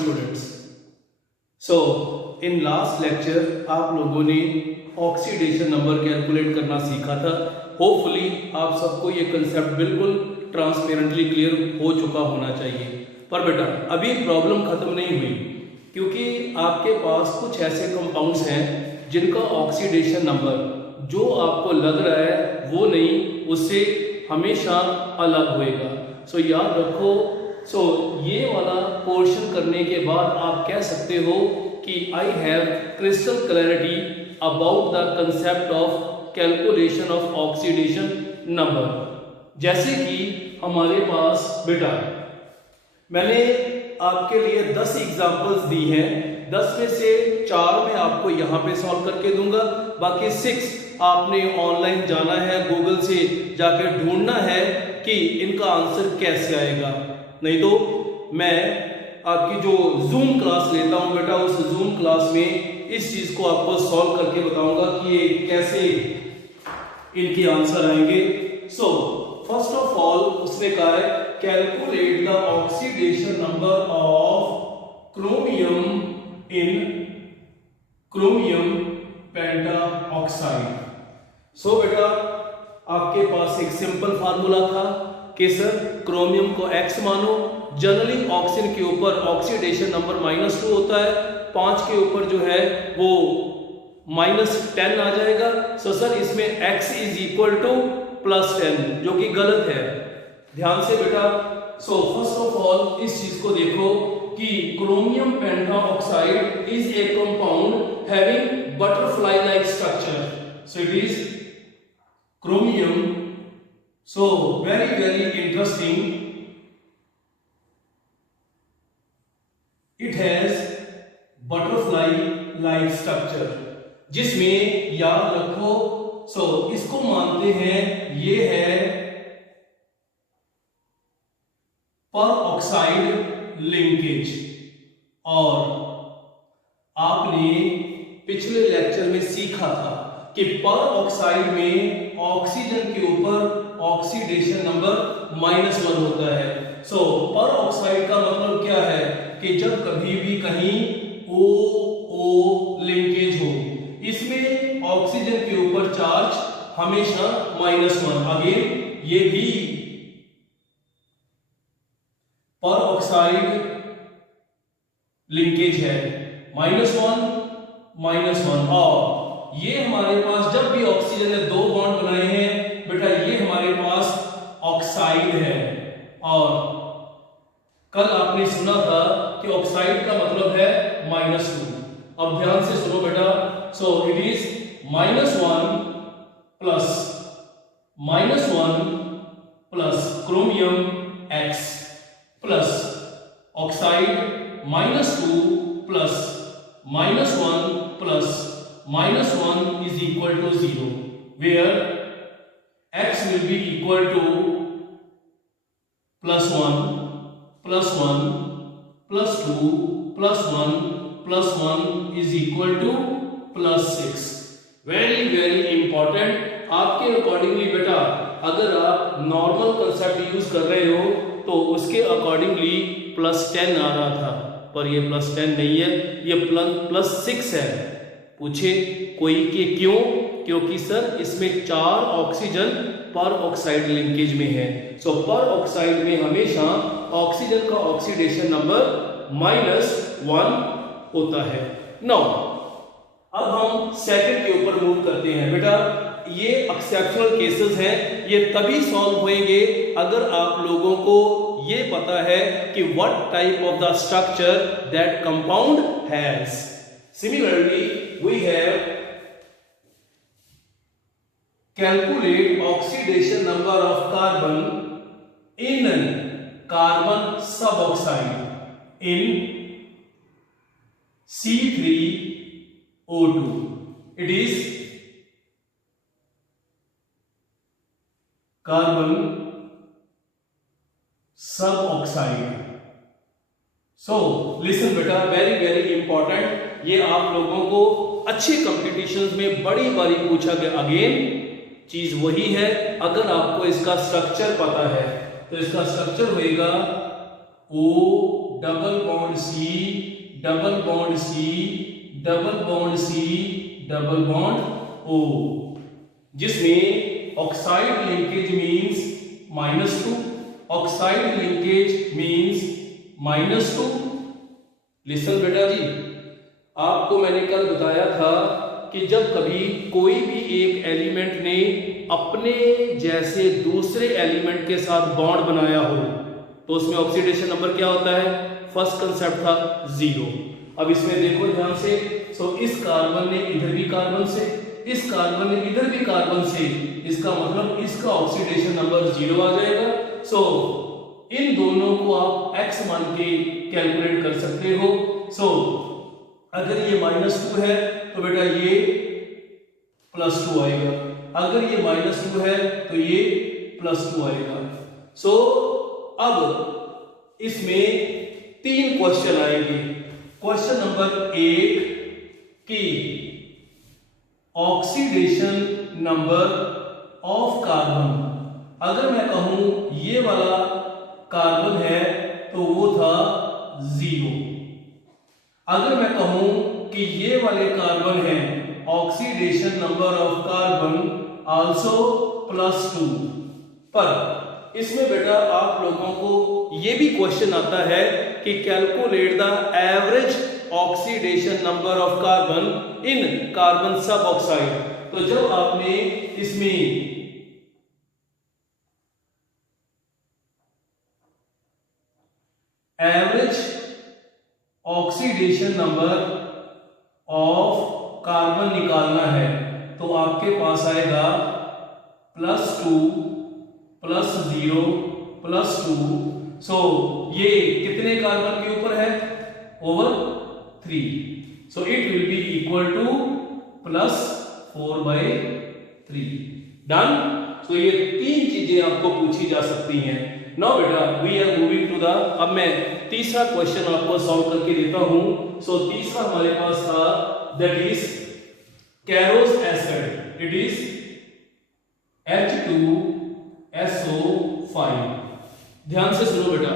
Students, so in last lecture आप लोगों ने ऑक्सीडेशन नंबर कैलकुलेट करना सीखा था। होपफुली आप सबको ये कंसेप्ट बिल्कुल ट्रांसपेरेंटली क्लियर हो चुका होना चाहिए। पर बेटा अभी प्रॉब्लम खत्म नहीं हुई, क्योंकि आपके पास कुछ ऐसे कंपाउंड्स हैं जिनका ऑक्सीडेशन नंबर जो आपको लग रहा है वो नहीं, उससे हमेशा अलग होएगा। सो याद रखो, ये वाला पोर्शन करने के बाद आप कह सकते हो कि I have crystal clarity about the concept of calculation of oxidation number. जैसे कि हमारे पास बेटा मैंने आपके लिए 10 एग्जांपल्स दी हैं, 10 में से 4 मैं आपको यहाँ पे सॉल्व करके दूंगा, बाकी 6 आपने ऑनलाइन जाना है, गूगल से जाकर ढूंढना है कि इनका आंसर कैसे आएगा। नहीं तो मैं आपकी जो जूम क्लास लेता हूं बेटा, उस जूम क्लास में इस चीज को आपको सॉल्व करके बताऊंगा कि ये कैसे इनके आंसर आएंगे। सो फर्स्ट ऑफ ऑल उसने कहा है calculate the oxidation number of chromium in chromium pentoxide. So बेटा आपके पास एक सिंपल फार्मूला था कि सर क्रोमियम को X मानो। जनरली ऑक्सीजन के ऊपर ऑक्सीडेशन नंबर -2 होता है, 5 के ऊपर जो है वो -10 आ जाएगा। सो सर इसमें X इज इक्वल टू +10, जो कि गलत है। ध्यान से बेटा, सो फर्स्ट ऑफ ऑल इस चीज को देखो कि chromium pentoxide is a compound having butterfly like structure. So it is chromium, so very interesting, it has butterfly like structure, जिसमें याद रखो इसको मानते हैं ये है पर ऑक्साइड लिंकेज। और आपने पिछले लेक्चर में सीखा था कि पर ऑक्साइड में ऑक्सीजन के ऊपर ऑक्सीडेशन नंबर -1 होता है। पर ऑक्साइड का मतलब क्या है कि जब कभी भी कहीं O लिंकेज हो, इसमें ऑक्सीजन के ऊपर चार्ज हमेशा -1। अगेन ये भी पर ऑक्साइड लिंकेज है, -1 और ये हमारे पास जब भी ऑक्सीजन ने 2 बॉन्ड बनाए हैं बेटा, ये हमारे पास ऑक्साइड है। और कल आपने सुना था कि ऑक्साइड का मतलब है -2। अब ध्यान से सुनो बेटा, it is -1 plus chromium X plus oxide -2 plus -1 plus -1 is equal to 0, where X will be equal to +1 +1 +2 +1 +1 is equal to +6। very important। आपके अकॉर्डिंगली बेटा अगर आप नॉर्मल कंसेप्ट यूज कर रहे हो तो उसके अकॉर्डिंगली +10 आ रहा था, पर ये +10 नहीं है, ये +6 है। पूछे कोई कि क्यों? क्योंकि सर इसमें 4 ऑक्सीजन पर ऑक्साइड लिंकेज में है। पर ऑक्साइड में हमेशा ऑक्सीजन का ऑक्सीडेशन नंबर -1 होता है। नाउ अब हम सेकंड के ऊपर मूव करते हैं बेटा। ये एक्सेप्शनल केसेस हैं, ये तभी सॉल्व होंगे अगर आप लोगों को ये पता है कि what type of the structure that compound has. Similarly, we have calculate oxidation number of carbon in carbon suboxide in C3O2. It is carbon suboxide. Listen बेटा, very important। ये आप लोगों को अच्छे कंपटीशंस में बड़ी बारी पूछा गया। अगेन चीज वही है, अगर आपको इसका स्ट्रक्चर पता है तो इसका स्ट्रक्चर होएगा O double bond C, double bond C, double bond C, double bond O, जिसमें oxide linkage means -2, oxide linkage means -2। Listen बेटा जी, आपको मैंने कल बताया था कि जब कभी कोई भी एक एलिमेंट ने अपने जैसे दूसरे एलिमेंट के साथ बॉन्ड बनाया हो तो उसमें ऑक्सीडेशन नंबर क्या होता है? फर्स्ट कंसेप्ट था 0। अब इसमें देखो ध्यान से, सो इस कार्बन ने इधर भी कार्बन से, इस कार्बन ने इधर भी कार्बन से, इसका मतलब इसका ऑक्सीडेशन नंबर 0 आ जाएगा। सो इन दोनों को आप x मान के कैलकुलेट कर सकते हो। सो अगर ये -2 है तो बेटा ये +2 आएगा, अगर ये -2 है तो ये +2 आएगा। सो अब इसमें 3 क्वेश्चन आएंगे। क्वेश्चन नंबर 1 कि ऑक्सीडेशन नंबर ऑफ कार्बन, अगर मैं कहूं ये वाला कार्बन है तो वो था 0। अगर मैं कहूं कि ये वाले कार्बन है, oxidation number of carbon also +2। पर इसमें बेटा आप लोगों को ये भी क्वेश्चन आता है कि calculate the average oxidation number of carbon in carbon सब ऑक्साइड। तो जब आपने इसमें average oxidation number of carbon निकालना है तो आपके पास आएगा +2 +0 +2। सो ये कितने कार्बन के ऊपर है? Over 3। So it will be equal to +4/3। Done. So ये 3 चीजें आपको पूछी जा सकती हैं। नाउ बेटा we are moving to the, अब मैं तीसरा क्वेश्चन आपको सॉल्व करके देता हूं। सो तीसरा हमारे पास था that is Carolus acid, it is H2SO5। ध्यान से सुनो बेटा,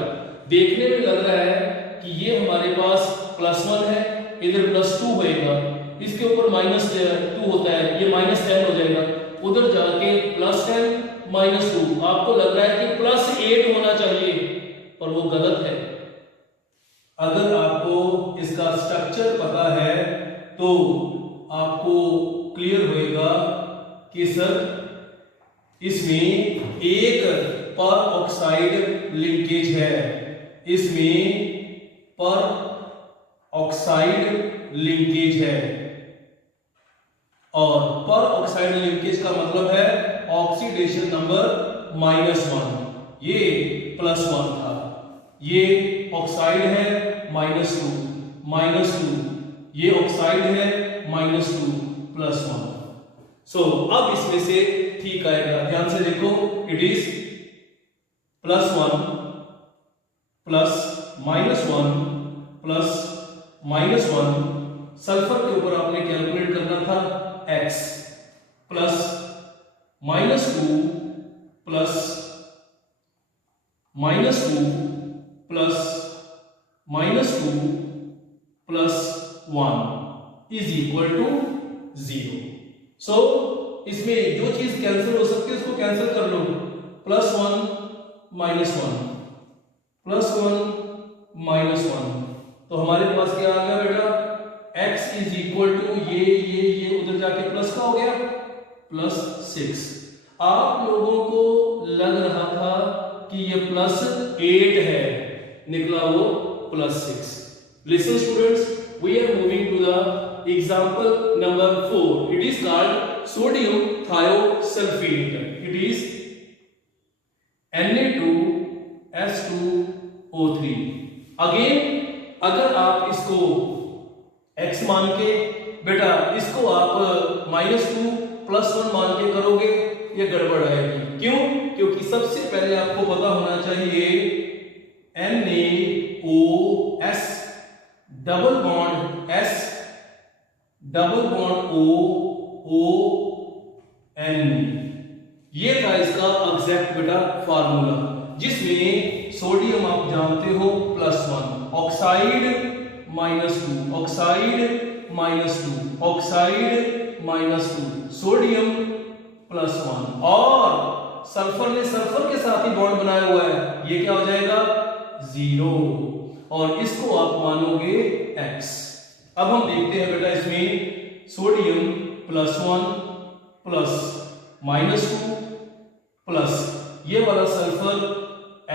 देखने में लग रहा है कि ये हमारे पास +1 है, इधर +2 होएगा, इसके ऊपर -2 होता है, ये -10 हो जाएगा, उधर जाके +10 -2, आपको लग रहा है कि +8 होना चाहिए, पर वो गलत है। अगर आपको इसका स्ट्रक्चर पता है तो आपको क्लियर होएगा कि सर इसमें एक पर ऑक्साइड लिंकेज है, इसमें पर ऑक्साइड लिंकेज है, और पर ऑक्साइड लिंकेज का मतलब है ऑक्सीडेशन नंबर -1, ये +1 था, ये ऑक्साइड है -2, ये ऑक्साइड है -2 +1। सो अब इसमें से ठीक आएगा, ध्यान से देखो, इट इज +1 प्लस -1 सल्फर के ऊपर आपने कैलकुलेट करना था x, plus -2 plus -2 plus 1 is equal to 0। So इसमें जो चीज कैंसिल हो सकती है उसको कैंसिल कर लो, +1 -1 +1 तो हमारे पास क्या आ गया बेटा, x इज इक्वल टू ये उधर जाके प्लस का हो गया +6। आप लोगों को लग रहा था कि ये +8 है, निकला वो +6। Listen students, we are moving to the example number 4। It is called sodium thiosulphate, it is Na2S2O3। Again अगर आप इसको x मान के, बेटा इसको आप -2 +1 मान के करोगे, ये गड़बड़ आएगी। क्यों? क्योंकि सबसे पहले आपको पता होना चाहिए NaOS double bond S double bond ON, ये था इसका एग्जैक्ट बेटा फार्मूला, जिसमें सोडियम आप जानते हो +1 ऑक्साइड -2, ऑक्साइड -2, ऑक्साइड -2, सोडियम +1, और सल्फर ने सल्फर के साथ ही बॉन्ड बनाया हुआ है, ये क्या हो जाएगा 0, और इसको आप मानोगे X। अब हम देखते हैं बेटा इसमें सोडियम +1 प्लस -2 प्लस ये वाला सल्फर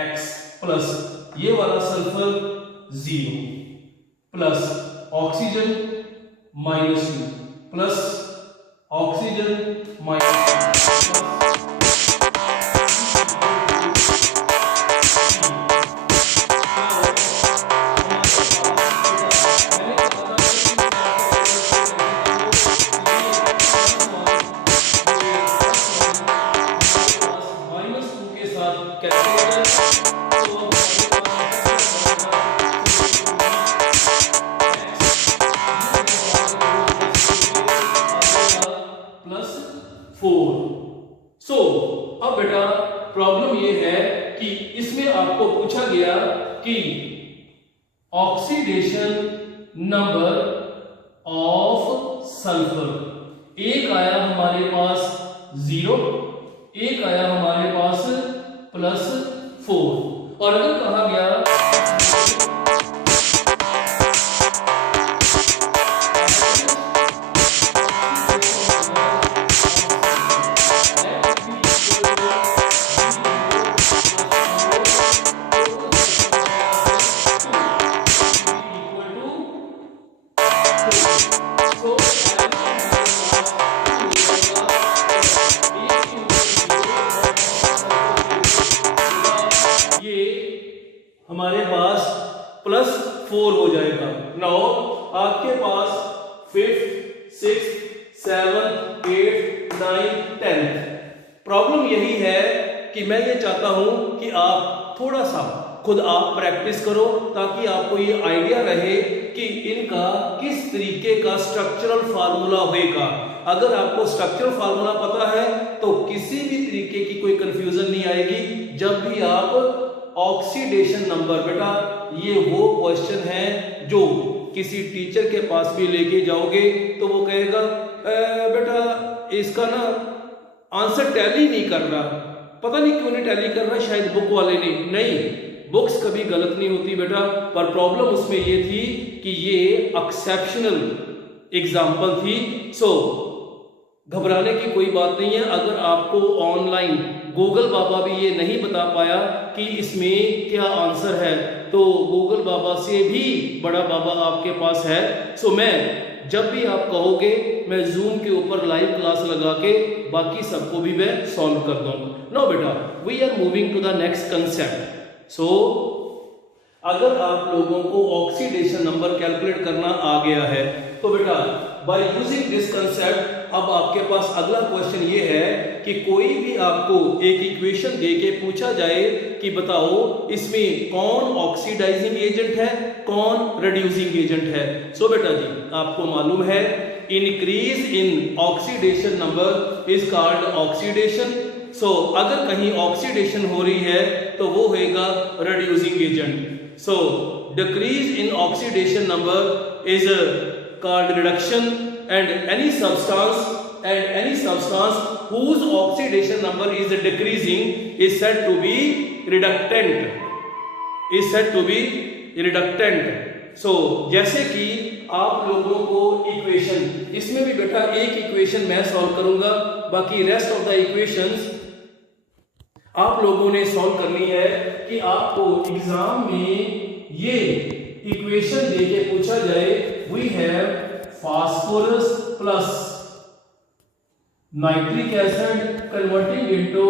X प्लस ये वाला sulphur 0 plus oxygen -2 plus oxygen -2 अब बेटा प्रॉब्लम ये है कि इसमें आपको पूछा गया कि ऑक्सीडेशन नंबर ऑफ सल्फर, एक आया हमारे पास 0, एक आया हमारे पास +4, और अगर कहा गया हमारे पास +4 हो जाएगा। नाउ आपके पास 5th 6th 7th 8th 9th 10th problem यही है कि मैं ये चाहता हूं कि आप थोड़ा सा खुद आप प्रैक्टिस करो ताकि आपको ये आइडिया रहे कि इनका किस तरीके का स्ट्रक्चरल फार्मूला होगा। अगर आपको स्ट्रक्चरल फार्मूला पता है तो किसी भी तरीके की कोई कंफ्यूजन नहीं आएगी जब भी आप ऑक्सीडेशन नंबर, बेटा ये वो क्वेश्चन है जो किसी टीचर के पास भी लेके जाओगे तो वो कहेगा बेटा इसका ना आंसर टैली नहीं कर रहा, पता नहीं क्यों नहीं टैली कर रहा, शायद बुक वाले ने। नहीं, बुक्स कभी गलत नहीं होती बेटा, पर प्रॉब्लम उसमें ये थी कि ये एक्सेप्शनल एग्जाम्पल थी। सो घबराने की कोई बात नहीं है। अगर आपको ऑनलाइन गूगल बाबा भी ये नहीं बता पाया कि इसमें क्या आंसर है तो गूगल बाबा से भी बड़ा बाबा आपके पास है। सो मैं जब भी आप कहोगे मैं जूम के ऊपर लाइव क्लास लगा के बाकी सबको भी मैं सॉल्व कर दूंगा। नो बेटा, we are moving to the next concept. So अगर आप लोगों को ऑक्सीडेशन नंबर कैलकुलेट करना आ गया है तो बेटा बाय यूजिंग दिस कंसेप्ट अब आपके पास अगला क्वेश्चन ये है कि कोई भी आपको एक इक्वेशन देके पूछा जाए कि बताओ इसमें कौन ऑक्सीडाइजिंग एजेंट है, कौन रिड्यूसिंग एजेंट है। सो बेटा जी आपको मालूम है increase in oxidation number is called oxidation. So अगर कहीं ऑक्सीडेशन हो रही है तो वो होगा reducing agent. So decrease in oxidation number is called reduction, and any substance whose oxidation number is decreasing is said to be reductant, so जैसे कि आप लोगों को इक्वेशन, इसमें भी बेटा एक इक्वेशन मैं सॉल्व करूंगा, बाकी रेस्ट ऑफ द इक्वेशंस आप लोगों ने सॉल्व करनी है कि आपको एग्जाम में ये इक्वेशन देके पूछा जाए we have phosphorus plus nitric acid converting into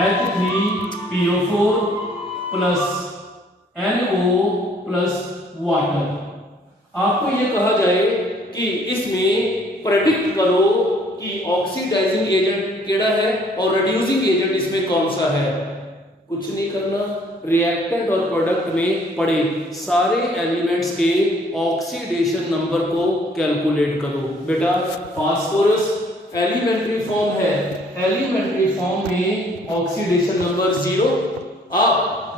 H3PO4 plus NO plus water. आपको ये कहा जाए कि इसमें प्रेडिक्ट करो कि ऑक्सीडाइजिंग एजेंट केड़ा है और रिड्यूसिंग एजेंट इसमें कौन सा है। कुछ नहीं करना, रिएक्टेंट और प्रोडक्ट में पड़े सारे एलिमेंट्स के ऑक्सीडेशन नंबर को कैलकुलेट करो। बेटा फास्फोरस एलिमेंट्री फॉर्म है, एलिमेंट्री फॉर्म में ऑक्सीडेशन नंबर 0। आप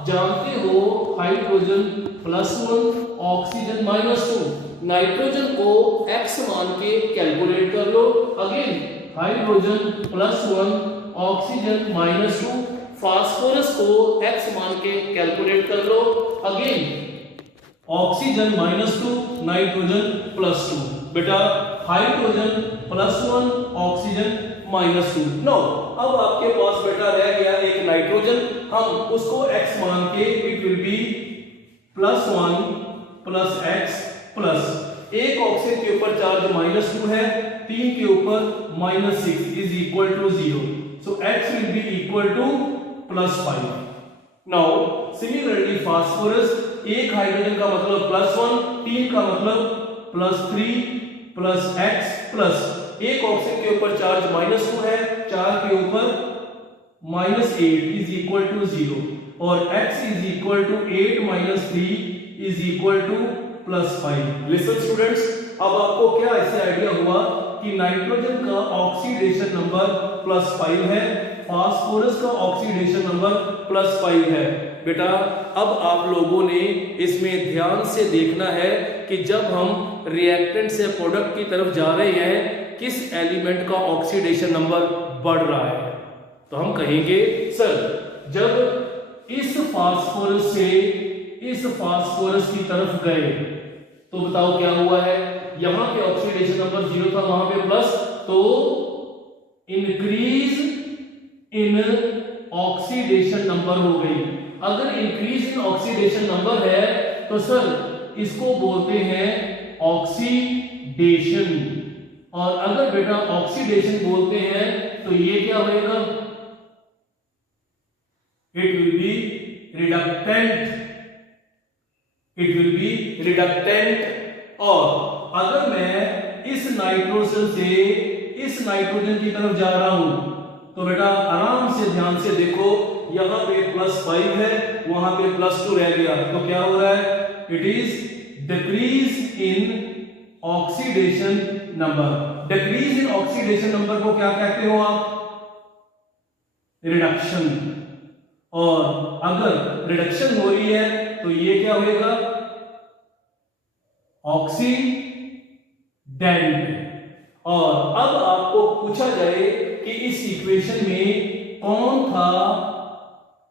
जानते हो हाइड्रोजन +1 ऑक्सीजन -2। नाइट्रोजन को x मान के कैलकुलेट कर लो। Again hydrogen +1 oxygen -2। फास्फोरस को x मान के कैलकुलेट कर लो। Again oxygen -2 nitrogen +2। बेटा हाइड्रोजन +1 ऑक्सीजन -2। नो अब आपके पास बेटा रह गया एक नाइट्रोजन, हम उसको x मान के it will be +1 + x plus एक ऑक्सीजन के ऊपर चार्ज -2 है, 3 के ऊपर -6 is equal to 0। So x will be equal to +5। Now similarly phosphorus, एक हाइड्रोजन का मतलब +1, 3 का मतलब +3 + x प्लस एक ऑक्सीजन के ऊपर चार्ज -2 है, 4 के ऊपर -8 इज इक्वल टू 0 और x is equal to 8 - 3 is equal to +5। Listen students, अब आपको क्या ऐसे आइडिया हुआ कि नाइट्रोजन का ऑक्सीडेशन नंबर +5 है, फास्फोरस का ऑक्सीडेशन नंबर +5 है। बेटा अब आप लोगों ने इसमें ध्यान से देखना है कि जब हम रिएक्टेंट से प्रोडक्ट की तरफ जा रहे हैं किस एलिमेंट का ऑक्सीडेशन नंबर बढ़ रहा है। तो हम कहेंगे सर जब इस फास्फोरस से इस फास्फोरस की तरफ गए तो बताओ क्या हुआ है, यहां पे ऑक्सीडेशन नंबर 0 था, वहां पे प्लस, तो इंक्रीज इन ऑक्सीडेशन नंबर हो गई। अगर इंक्रीज इन ऑक्सीडेशन नंबर है तो सर इसको बोलते हैं ऑक्सीडेशन, और अगर बेटा ऑक्सीडेशन बोलते हैं तो ये क्या होएगा, it will B reductant, it will B reductant. और अगर मैं इस नाइट्रोजन से इस नाइट्रोजन की तरफ जा रहा हूं तो बेटा आराम से ध्यान से देखो, यहां पे +5 है, वहां पे +2 रह गया, तो क्या हो रहा है, it is decrease in oxidation number. Decrease in oxidation number को क्या कहते हो आप, रिडक्शन। और अगर रिडक्शन हो रही है तो ये क्या होएगा, ऑक्सीडेंट। और अब आपको पूछा जाए कि इस इक्वेशन में कौन था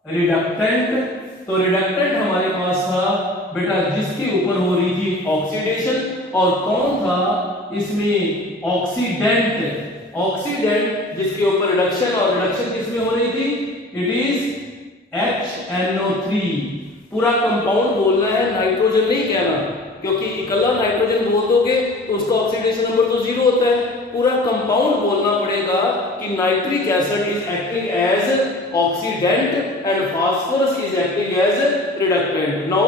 रिडक्टेंट, तो रिडक्टेंट हमारे पास था बेटा जिसके ऊपर हो रही थी ऑक्सीडेशन, और कौन था इसमें ऑक्सीडेंट, ऑक्सीडेंट जिसके ऊपर रिडक्शन, और रिडक्शन किसमें हो रही थी, इट इज HNO3। पूरा कंपाउंड बोलना है, नाइट्रोजन नहीं कहना, क्योंकि इकल्ला नाइट्रोजन बोल दोगे तो उसका ऑक्सीडेशन नंबर तो 0 होता है। पूरा कंपाउंड बोलना पड़ेगा कि nitric acid is acting as oxidant and phosphorus is acting as reductant. Now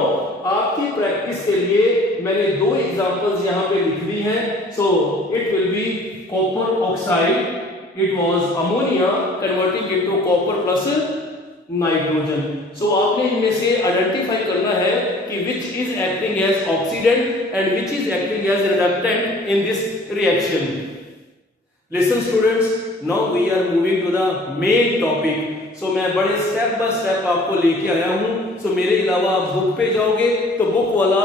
आपकी प्रैक्टिस के लिए मैंने 2 एग्जांपल्स यहां पे लिख दी हैं। So it will be copper oxide, it was ammonia converting into copper plus nitrogen. So आपने इनमें से आइडेंटिफाई करना है कि which is acting as oxidant and which is acting as reductant in this reaction. Listen students, now we are moving to the main topic. So मैं बड़े step by step आपको लेके आया हूं। So मेरे अलावा आप बुक पे जाओगे तो बुक वाला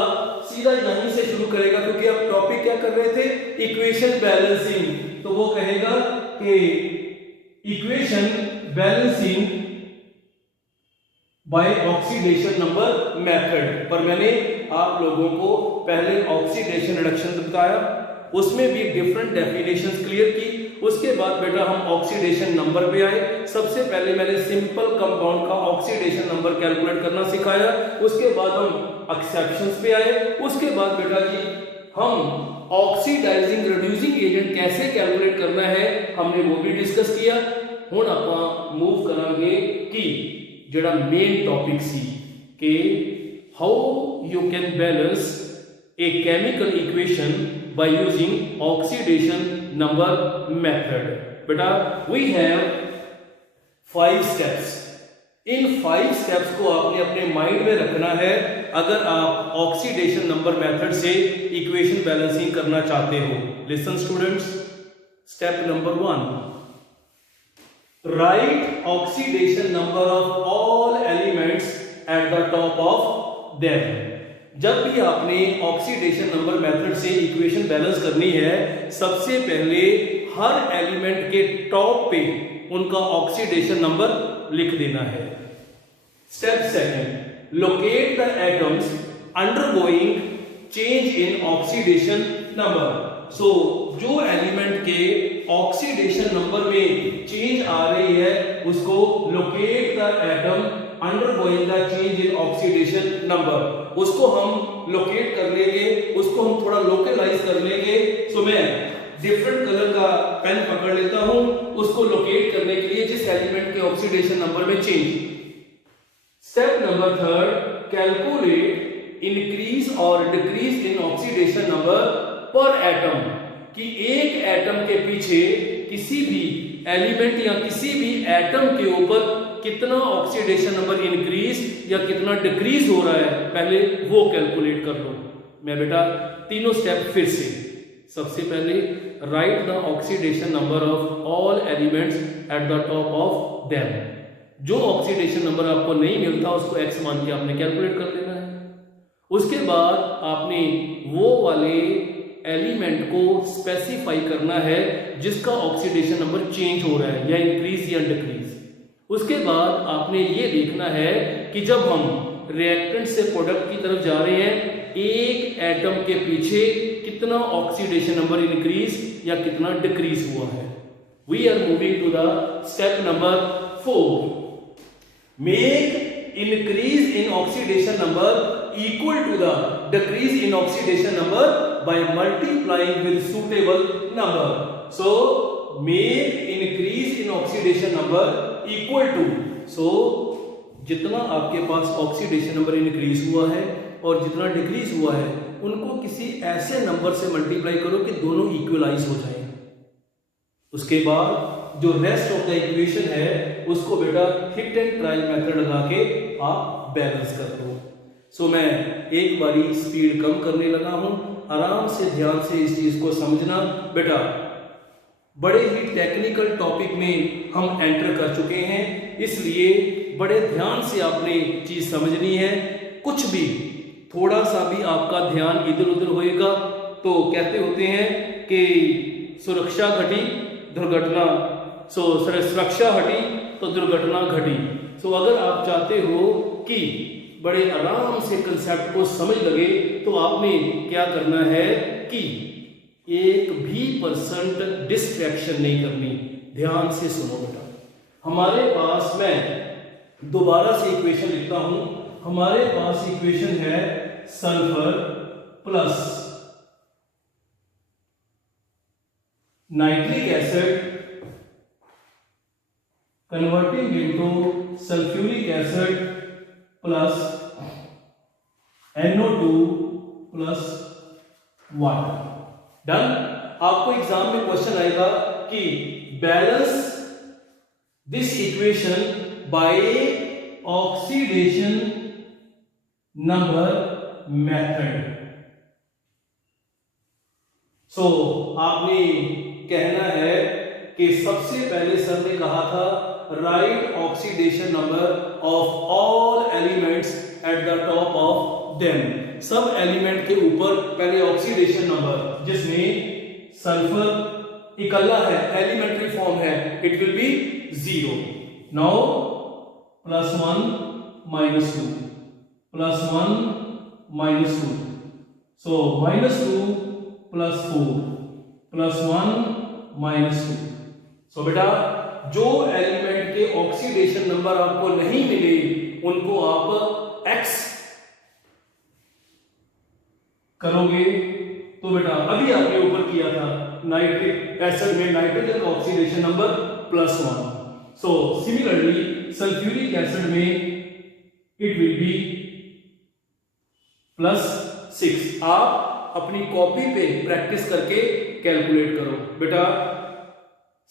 सीधा यहीं से शुरू करेगा, क्योंकि आप टॉपिक क्या कर रहे थे, इक्वेशन बैलेंसिंग। तो वो कहेगा कि equation balancing by oxidation number method. पर मैंने आप लोगों को पहले ऑक्सीडेशन रिडक्शन बताया, उसमें भी डिफरेंट डेफिनेशंस क्लियर की। उसके बाद बेटा हम ऑक्सीडेशन नंबर पे आए। सबसे पहले मैंने सिंपल कंपाउंड का ऑक्सीडेशन नंबर कैलकुलेट करना सिखाया। उसके बाद हम एक्सेप्शंस पे आए। उसके बाद बेटा जी हम ऑक्सीडाइजिंग रिड्यूसिंग एजेंट कैसे कैलकुलेट करना है हमने वो भी डिस्कस किया। हुण आपां मूव करांगे कि ਜਿਹੜਾ मेन टॉपिक सी कि how you can balance a chemical equation by using oxidation number method. बेटा वी हैव 5 स्टेप्स। इन 5 स्टेप्स को आपने अपने माइंड में रखना है अगर आप ऑक्सीडेशन नंबर मेथड से इक्वेशन बैलेंसिंग करना चाहते हो। Listen students, step number 1, write oxidation number of all elements at the top of them. जब भी आपने ऑक्सीडेशन नंबर मेथड से इक्वेशन बैलेंस करनी है, सबसे पहले हर एलिमेंट के टॉप पे उनका ऑक्सीडेशन नंबर लिख देना है। Step second, locate the atoms undergoing change in oxidation number. So जो एलिमेंट के ऑक्सीडेशन नंबर में चेंज आ रही है उसको locate the atom undergoing the change in oxidation number, उसको हम लोकेट कर लेंगे, उसको हम थोड़ा लोकलाइज कर लेंगे। सो मैं डिफरेंट कलर का पेन पकड़ लेता हूं उसको लोकेट करने के लिए जिस एलिमेंट के ऑक्सीडेशन नंबर में change. Step number third, calculate increase और डिक्रीज इन ऑक्सीडेशन नंबर पर एटम, कि एक एटम के पीछे किसी भी एलिमेंट या किसी भी एटम के ऊपर कितना ऑक्सीडेशन नंबर इंक्रीज या कितना डिक्रीज हो रहा है, पहले वो कैलकुलेट कर लो। मैं बेटा तीनों स्टेप फिर से, सबसे पहले right the oxidation number of all elements at the top of them. जो ऑक्सीडेशन नंबर आपको नहीं मिलता उसको एक्स मान के आपने कैलकुलेट कर देना है। उसके बाद आपने वो वाले एलिमेंट को स्पेसिफाई करना है जिसका ऑक्सीडेशन नंबर चेंज हो रहा है या इंक्रीज या डिक्रीज। उसके बाद आपने ये देखना है कि जब हम रिएक्टेंट से प्रोडक्ट की तरफ जा रहे हैं, एक एटम के पीछे कितना ऑक्सीडेशन नंबर इंक्रीज या कितना डिक्रीज हुआ है। We are moving to the step number 4, make increase in oxidation number equal to the decrease in oxidation number by multiplying with suitable number. So make increase in oxidation number equal to, so जितना आपके पास oxidation number increase हुआ है और जितना decrease हुआ है उनको किसी ऐसे नंबर से मल्टीप्लाई करो कि दोनों इक्वलाइज हो जाएं। उसके बाद जो रेस्ट ऑफ द इक्वेशन है उसको बेटा हिट एंड ट्रायल मेथड लगा के आप बैलेंस कर दो। सो मैं एक बारी स्पीड कम करने लगा हूं, आराम से ध्यान से इस चीज को समझना। बेटा बड़े ही टेक्निकल टॉपिक में हम एंटर कर चुके हैं, इसलिए बड़े ध्यान से आपने चीज समझनी है। कुछ भी थोड़ा सा भी आपका ध्यान इधर उधर होएगा तो कहते होते हैं कि सुरक्षा घटी दुर्घटना, सुरक्षा हटी तो दुर्घटना घटी। सो अगर आप चाहते हो कि बड़े आराम से कंसेप्ट को समझ लगे तो आपने क्या करना है कि एक भी % डिस्ट्रैक्शन नहीं करनी। ध्यान से सुनो बेटा, हमारे पास, मैं दोबारा से इक्वेशन लिखता हूं, हमारे पास इक्वेशन है sulphur plus nitric acid converting into sulphuric acid plus NO2 plus water. Done. आपको एग्जाम में क्वेश्चन आएगा कि balance this equation by oxidation number method. So आपने कहना है कि सबसे पहले सर ने कहा था right oxidation number of all elements at the top of them. सब एलिमेंट के ऊपर पहले ऑक्सीडेशन नंबर, जिसमें सल्फर इकल्ला है, एलिमेंट्री फॉर्म है, इट विल बी 0। नाउ +1 -2 +1 -2, सो -2 +4 +1 -2। सो बेटा जो एलिमेंट के ऑक्सीडेशन नंबर आपको नहीं मिले उनको आप X करोगे। तो बेटा अभी आपने ऊपर किया था नाइट्रिक एसिड में नाइट्रोजन का oxidation number +1, so similarly sulphuric acid में इट विल बी +6। आप अपनी कॉपी पे प्रैक्टिस करके कैलकुलेट करो बेटा।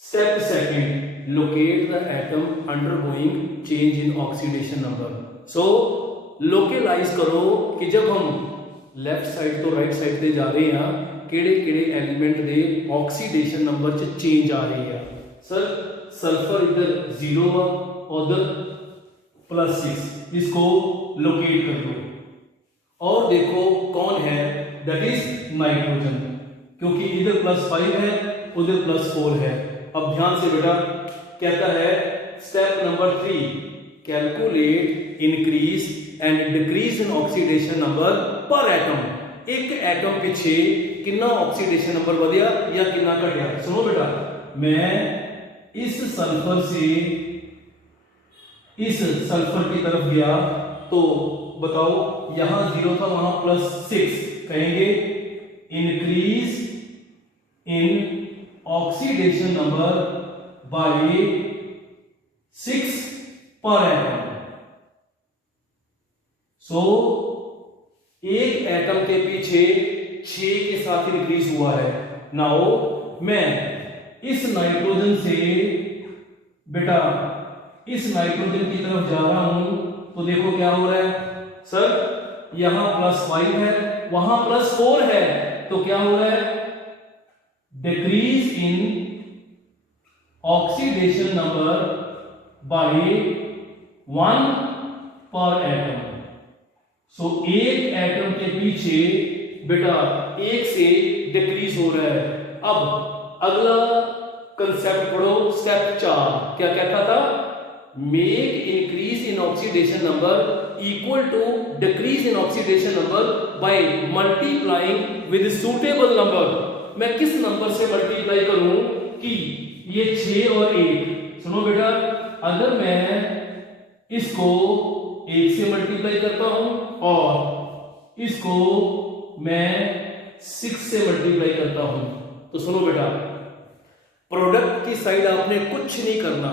Step second, locate the atom undergoing change in oxidation number. So localise करो कि जब हम लेफ्ट साइड तो राइट साइड से जा रहे हैं किहड़े एलिमेंट दे ऑक्सीडेशन नंबर च चेंज आ रही है। सर सल्फर इधर 0 वा, उधर +6, इसको लोकेट कर दो। और देखो कौन है, दैट इज नाइट्रोजन, क्योंकि इधर +5 है उधर +4 है। अब ध्यान से बेटा कहता है step number 3, calculate increase and decrease in oxidation number पर एटम। एक एटम पिछे कितना ऑक्सीडेशन नंबर बढ़िया या कितना घटिया। सुनो बेटा, मैं इस सल्फर से इस सल्फर की तरफ गया तो बताओ यहां 0 था वहां +6, कहेंगे increase in oxidation number bye 6 पर एटम। सो एक एटम के पीछे 6 के साथ इंक्रीज हुआ है। नाउ मैं इस नाइट्रोजन से बेटा इस नाइट्रोजन की तरफ जा रहा हूं तो देखो क्या हो रहा है सर, यहां +5 है वहां +4 है, तो क्या हो रहा है, decrease in oxidation number bye 1 पर एटम। सो एक एटम के पीछे बेटा 1 से डिक्रीज हो रहा है। अब अगला कंसेप्ट पढ़ो, स्टेप 4 क्या कहता था, make increase in oxidation number equal to decrease in oxidation number by multiplying with suitable number. मैं किस नंबर से मल्टीप्लाई करूं कि ये 6 और 1। सुनो बेटा, अगर मैं इसको 1 से मल्टीप्लाई करता हूं और इसको मैं 6 से मल्टीप्लाई करता हूं तो सुनो बेटा, प्रोडक्ट की साइड आपने कुछ नहीं करना,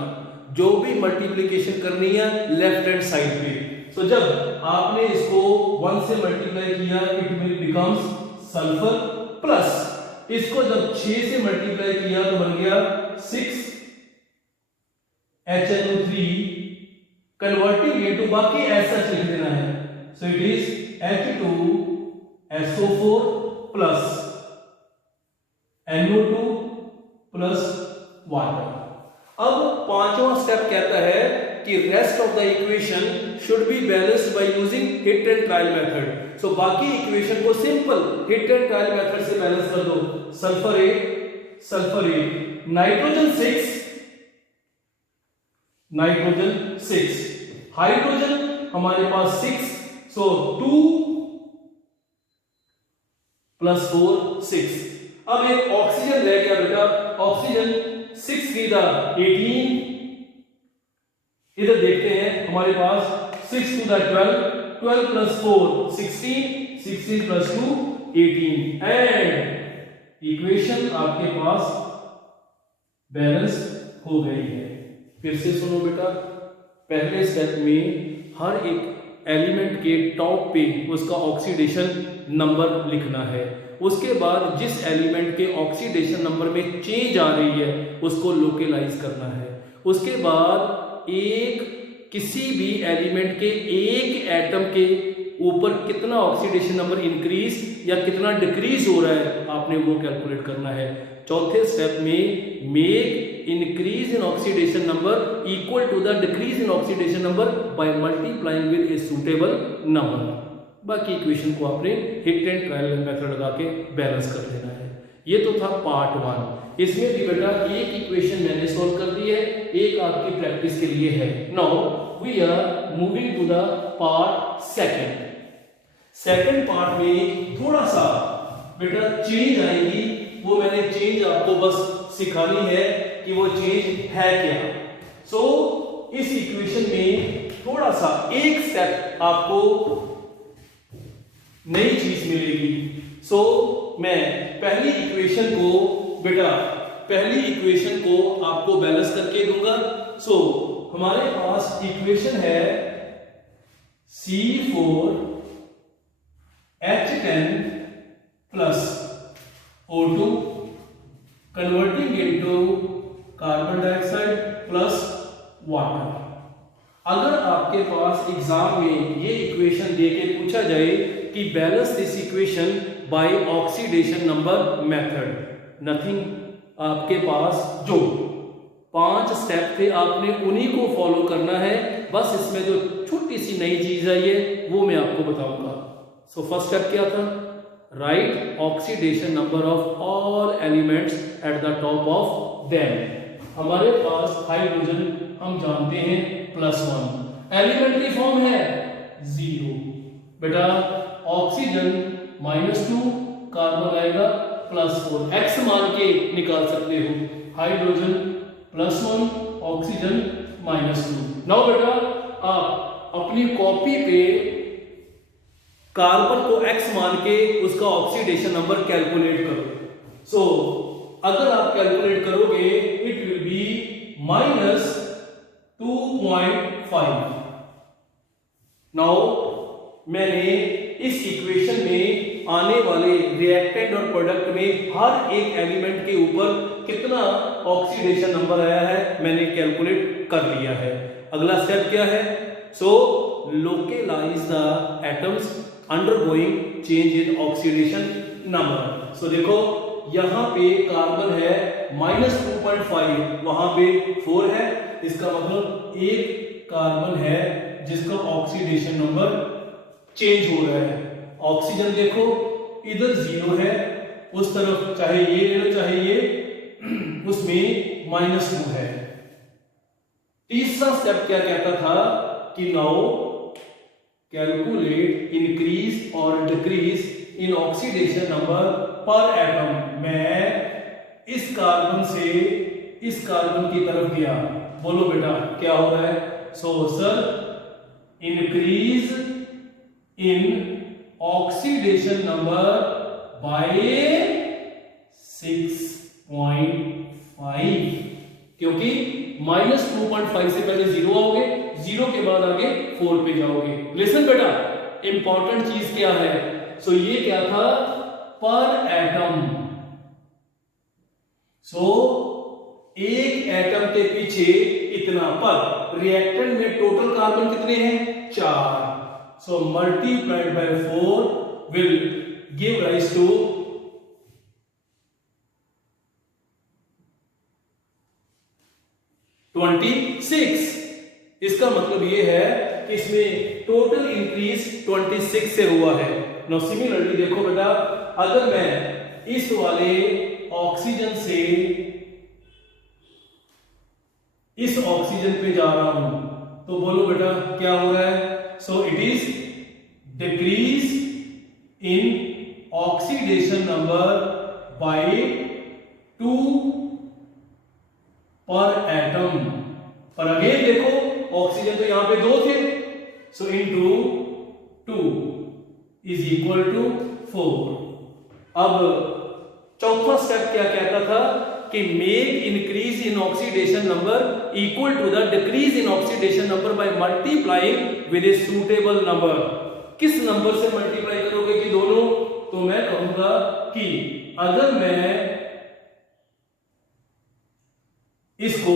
जो भी मल्टीप्लिकेशन करनी है लेफ्ट हैंड साइड पे। तो जब आपने इसको 1 से मल्टीप्लाई किया it will becomes sulphur plus, इसको जब 6 से मल्टीप्लाई किया तो बन गया 6 HNO3, कन्वर्टिंग इनटू बाकी ऐसा लिख देना है। So it is H2SO4 plus NO2 plus water. अब पांचवा स्टेप कहता है कि rest of the equation should be balanced by using hit and trial method. So बाकी इक्वेशन को simple hit and trial method से बैलेंस कर दो। सल्फर 8 नाइट्रोजन 6 हाइड्रोजन हमारे पास 6, सो 2 + 4 6। अब एक ऑक्सीजन रह गया बेटा, ऑक्सीजन 6 की 18, इधर देखते हैं हमारे पास 6 to the 12 + 4 16 + 2 18 एंड इक्वेशन आपके पास बैलेंस हो गई है। फिर से सुनो बेटा, पहले स्टेप में हर एक एलिमेंट के टॉप पे उसका ऑक्सीडेशन नंबर लिखना है, उसके बाद जिस एलिमेंट के ऑक्सीडेशन नंबर में चेंज आ रही है उसको लोकलाइज करना है। उसके बाद किसी भी एलिमेंट के एक एटम के ऊपर कितना ऑक्सीडेशन नंबर इंक्रीज या कितना डिक्रीज हो रहा है आपने वो कैलकुलेट करना है। चौथे स्टेप में make increase in oxidation number equal to the decrease in oxidation number by multiplying with a suitable number. बाकी इक्वेशन को आपने हिट एंड ट्रायल मेथड लगा के बैलेंस कर लेना है। ये तो था पार्ट 1। इसमें भी बेटा एक इक्वेशन मैंने सॉल्व कर दी है, एक आपकी प्रैक्टिस के लिए है। Now we are moving to the part 2। Second part में थोड़ा सा बेटा चेंज आएगी, वो मैंने चेंज आपको बस सिखानी है कि वो चेंज है क्या। सो इस इक्वेशन में थोड़ा सा एक स्टेप आपको नई चीज मिलेगी। सो मैं पहली इक्वेशन को आपको बैलेंस करके दूंगा। सो हमारे पास इक्वेशन है C4H10 plus O2 converting into carbon dioxide plus water. अगर आपके पास एग्जाम में ये इक्वेशन देके पूछा जाए कि balance this equation by oxidation number method, nothing, आपके पास जो 5 स्टेप थे आपने उन्हीं को फॉलो करना है। बस इसमें जो छोटी सी नई चीज आई है वो मैं आपको बताऊंगा। सो फर्स्ट स्टेप क्या था, right oxidation number of all elements at the top of them. हमारे पास हाइड्रोजन हम जानते हैं +1, एलिमेंट्री फॉर्म है 0, बेटा ऑक्सीजन -2, कार्बन आएगा +4, x मान के निकाल सकते हो, हाइड्रोजन +1, ऑक्सीजन -2। नाउ बेटा आप अपनी कॉपी पे कार्बन को x मान के उसका ऑक्सीडेशन नंबर कैलकुलेट करो। सो अगर आप कैलकुलेट करोगे इट विल बी -2.5। नाउ मैंने इस इक्वेशन में आने वाले रिएक्टेंट और प्रोडक्ट में हर एक एलिमेंट के ऊपर कितना ऑक्सीडेशन नंबर आया है मैंने कैलकुलेट कर लिया है। अगला स्टेप क्या है, so localise the atoms undergoing change in oxidation number. So देखो यहां पे कार्बन है -2.5, वहां पे 4 है, इसका मतलब एक कार्बन है जिसका ऑक्सीडेशन नंबर चेंज हो रहा है। ऑक्सीजन देखो इधर 0 है, उस तरफ चाहे ये ले लो चाहे ये, उसमें -2 है। तीसरा स्टेप क्या कहता था कि नाउ कैलकुलेट इंक्रीज और डिक्रीज इन ऑक्सीडेशन नंबर पर एटम। मैं इस कार्बन से इस कार्बन की तरफ गया, बोलो बेटा क्या हो रहा है। So sir increase in oxidation number bye 6.5, क्योंकि -2.5 से पहले 0 आओगे, 0 के बाद आगे 4 पे जाओगे। लिसन बेटा इंपॉर्टेंट चीज क्या है, सो ये क्या था पर एटम। सो एक एटम के पीछे इतना, पर रिएक्टेंट में टोटल कार्बन कितने हैं 4, so multiplied by 4 will give rise to 26। इसका मतलब ये है कि इसमें टोटल इंक्रीज 26 से हुआ है। नाउ सिमिलरली देखो बेटा, अगर मैं इस वाले ऑक्सीजन से इस ऑक्सीजन पे जा रहा हूं तो बोलो बेटा क्या हो रहा है। So it is decrease in oxidation number by 2 per atom. पर अगेन देखो ऑक्सीजन तो यहां पे 2 थे, so into 2 is equal to 4। अब चौथा स्टेप क्या कहता था कि make increase in oxidation number equal to the decrease in oxidation number by multiplying with a suitable number. किस नंबर से मल्टीप्लाई करोगे कि दोनों, तो मैं कहूंगा कि अगर मैं इसको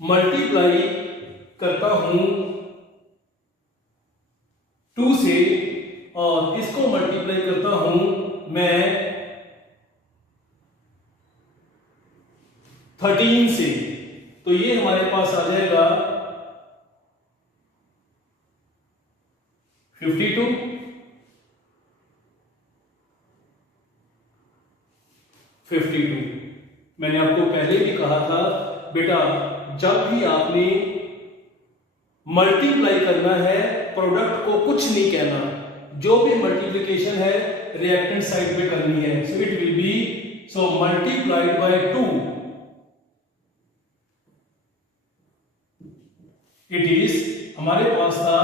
मल्टीप्लाई करता हूं 2 से और इसको मल्टीप्लाई करता हूं मैं 13 से, तो ये हमारे पास आ जाएगा 52। मैंने आपको पहले भी कहा था बेटा, जब भी आपने मल्टीप्लाई करना है प्रोडक्ट को कुछ नहीं कहना, जो भी मल्टीप्लिकेशन है रिएक्टेंट साइड पे करनी है। So it will B, so multiplied by 2 it is, हमारे पास था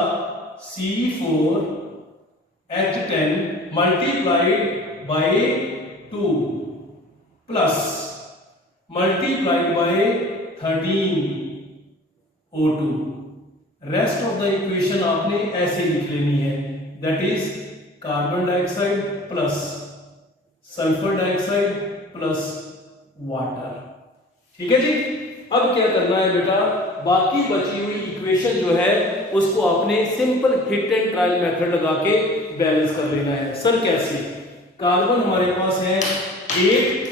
C4H10 multiplied by 2 plus multiplied by 13O2। Rest of the equation आपने ऐसे लिख लेनी है, that is carbon dioxide plus sulphur dioxide plus water. ठीक है जी। अब क्या करना है बेटा, बाकी बची हुई इक्वेशन जो है उसको आपने simple hit and trial method लगा के बैलेंस कर देना है। सर कैसे, कार्बन हमारे पास है 8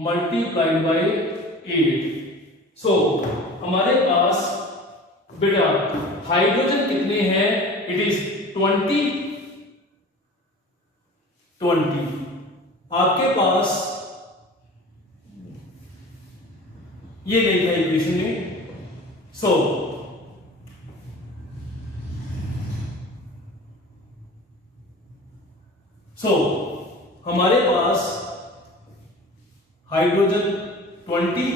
मल्टीप्लाइड बाय 8, सो हमारे पास बेटा हाइड्रोजन कितने हैं इट इज 20 20। आपके पास ये नहीं था इक्वेशन में। सो हमारे पास हाइड्रोजन 20,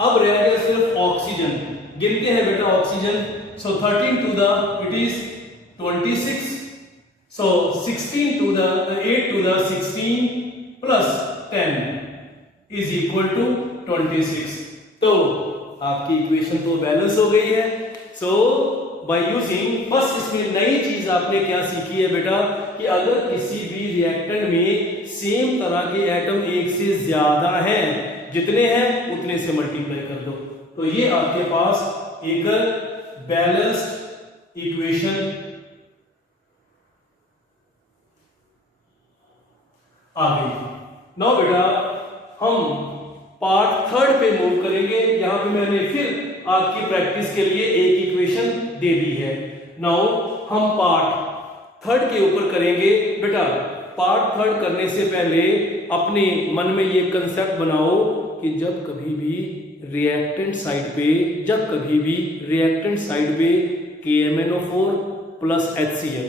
अब रह गया सिर्फ ऑक्सीजन। गिनते हैं बेटा oxygen. So 13 to the it is 26। So 16 to the 8 to the 16 plus 10 is equal to 26। तो आपकी इक्वेशन तो बैलेंस हो गई है। सो बाय यूजिंग, बस इसमें नई चीज आपने क्या सीखी है बेटा कि अगर किसी भी रिएक्टेंट में सेम तरह के एटम एक से ज्यादा हैं, जितने हैं उतने से मल्टीप्लाई कर दो। तो ये आपके पास एक बैलेंस्ड इक्वेशन आ गई। नाउ बेटा हम पार्ट थर्ड पे मूव करेंगे। यहां पे मैंने फिर आपकी प्रैक्टिस के लिए एक इक्वेशन दे दी है। नाउ हम पार्ट थर्ड के ऊपर करेंगे। बेटा पार्ट थर्ड करने से पहले अपने मन में ये कंसेप्ट बनाओ कि जब कभी भी रिएक्टेंट साइड पे KMnO4 plus HCl,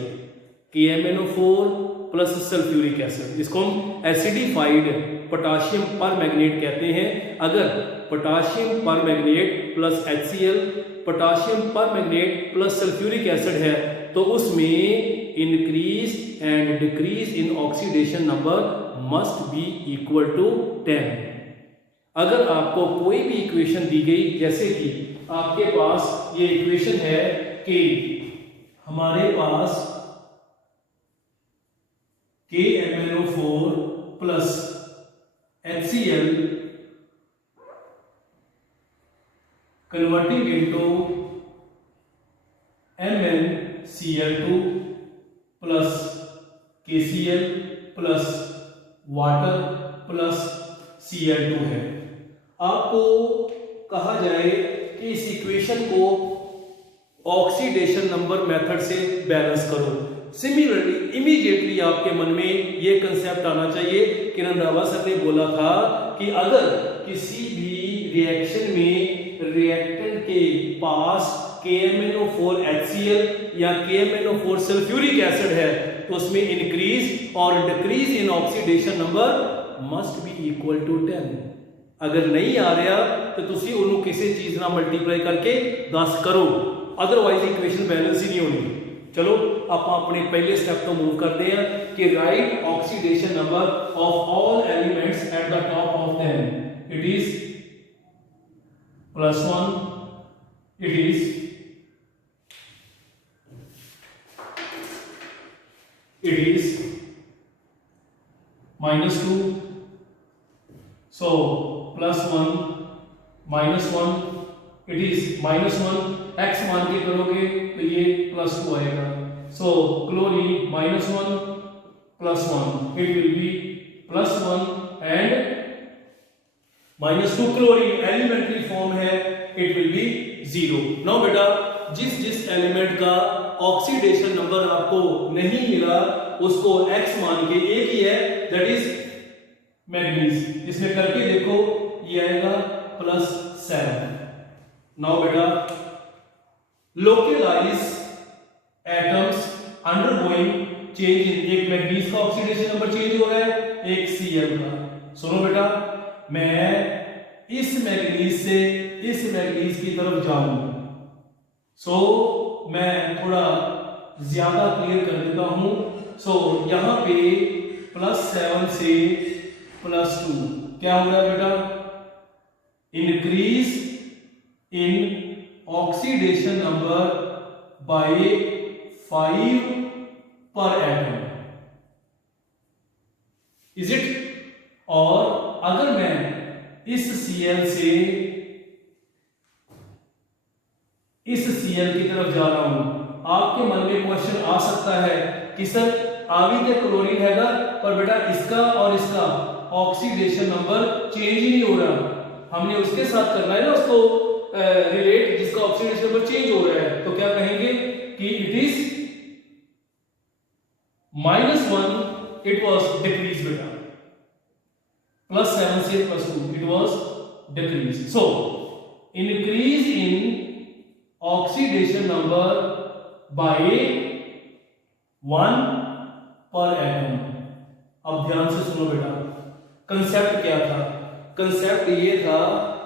KMnO4 plus sulphuric acid, जिसको हम एसिडिफाइड पोटाशियम परमैंगनेट कहते हैं। अगर potassium permanganate plus HCl, potassium permanganate plus sulphuric acid है, तो उसमें increase and decrease in oxidation number must be equal to 10। अगर आपको कोई भी इक्वेशन दी गई, जैसे कि आपके पास ये इक्वेशन है कि हमारे पास KMnO4 plus HCl converting into MnCl2 plus KCl plus water plus Cl2 है। आपको कहा जाए कि इस इक्वेशन को ऑक्सीडेशन नंबर मेथड से बैलेंस करो। सिमिलरली इमीडिएटली आपके मन में ये कंसेप्ट आना चाहिए कि रंधावा सर ने बोला था कि अगर किसी भी रिएक्शन में रिएक्टेंट के पास KMnO4 HCl या KMnO4 सल्फ्यूरिक एसिड है, तो उसमें इंक्रीज और decrease in oxidation number must be equal to 10। अगर नहीं आ रहा तो तुसी उन्होंने किसी चीज ना मल्टीप्लाई करके 10 करो, अदरवाइज इक्वेशन बैलेंस ही नहीं होनी। चलो आप अपने पहले स्टेप तो मूव करते हैं कि write oxidation number of all elements at the top of them. It is +1, it is -2, so +1 -1, it is -1, x मान के करोगे तो ये +2 आएगा। So chlorine -1 +1, it will be +1 and -2 chlorine elementary form है, इट विल बी 0। नाउ बेटा जिस element का ऑक्सीडेशन नंबर आपको नहीं मिला उसको x मान के, एक ही है दैट इज मैग्नीज, इसमें करके देखो ये आएगा +7। नाउ बेटा लोकलाइज एटम्स अंडरगोइंग चेंज इन, एक मैग्नीज का ऑक्सीडेशन नंबर चेंज हो रहा है, एक Cl का। सुनो बेटा मैं इस मैग्नीज से इस मैग्नीज की तरफ जाऊं, सो मैं थोड़ा ज्यादा क्लियर कर देता हूं। सो यहां पे +7 से +2 क्या हो रहा है बेटा, increase in oxidation number bye 5 पर एटम, इज इट। और अगर मैं इस Cl से इस Cl की तरफ जा रहा हूं, आपके मन में क्वेश्चन आ सकता है कि सर आवी के क्लोरीन हैगा पर बेटा इसका और इसका ऑक्सीडेशन नंबर चेंज ही नहीं हो रहा, हमने उसके साथ करना है ना उसको रिलेट जिसका ऑक्सीडेशन नंबर चेंज हो रहा है, तो क्या कहेंगे कि it is -1 it was decrease बेटा, +7 से +2 it was decrease. So increase in oxidation number bye 1 पर एटम। अब ध्यान से सुनो बेटा, कंसेप्ट क्या था? कंसेप्ट ये था